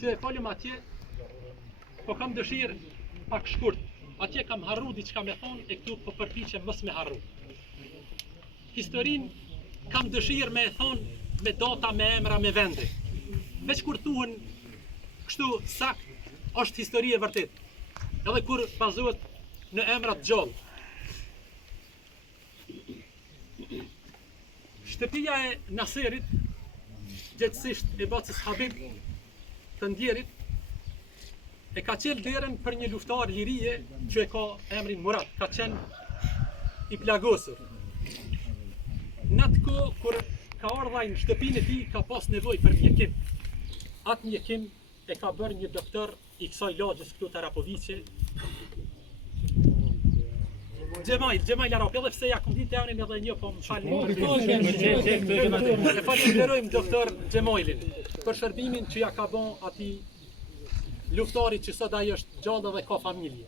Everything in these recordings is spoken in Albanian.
që e folëm atje, po kam dëshirë pak shkurt. Atje kam harru diçka me thonë e këtu po përpiqem mos me harru. Historinë kam dëshirë me e thonë me data, me emra, me vende. Veç kur thuhen kështu sakt, është histori e vërtet. Edhe kur bazohet në emra të gjallë. Shtëpia e Naserit, gjithsesisht e bacës Habib të Ndjerit, e ka qelë derën për një luftar lirie që e ka emrin Murat, ka qenë i plagosur. Në atë kohë, kur ka ardha në shtëpinë e tij, ka pas nevojë për mjekim. Atë mjekim e ka bërë një doktor i kësaj lagjës këtu Tarapoviqe, Xhemail Arapi, edhe pse ja kom ditë emrin edhe një, po më falni. Ne falenderojmë doktor Xhemailin për shërbimin që ja ka bën atij luftari që sot ai është gjallë dhe ka familje.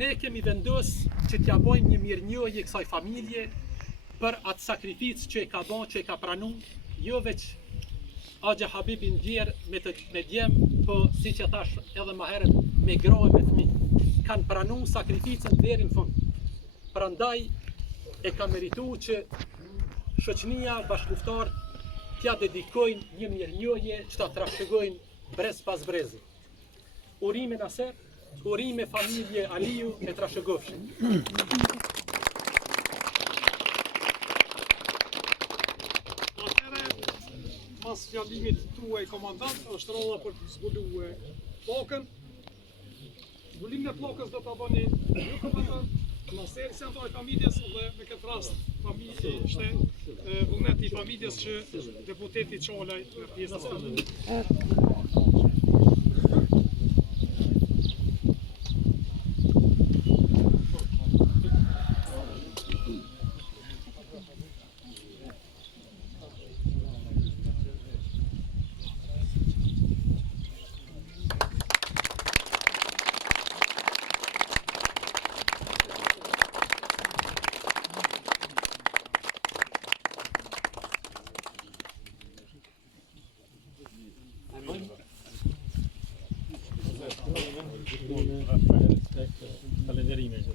Ne kemi vendosur që t'ja bëjmë një mirënjohje kësaj familje për atë sakrificë që e ka bën, që e ka pranuar, jo veç Agja Habibi Ndjer me djem, po si që thash edhe më herët me gra e me fëmijë. Kanë pranuar sakrificën deri në fund. Prandaj e ka merituar që shoqënia bashkëluftar t'ja dedikojnë një mirënjohje që ta trashëgojnë brez pas brezi. Urime Naser, urime familje Aliu e trashëgofshin. Pas fjallimit tuaj komandant, është rrolla për të zbuluar pllokën. Zbulimin e pllokës do ta bëni ju komandant, Naseri si antar i familjes dhe me këtë rast familje ishte vullneti i familjes që deputeti Çolaj në pjesën e tij. Falënderimet.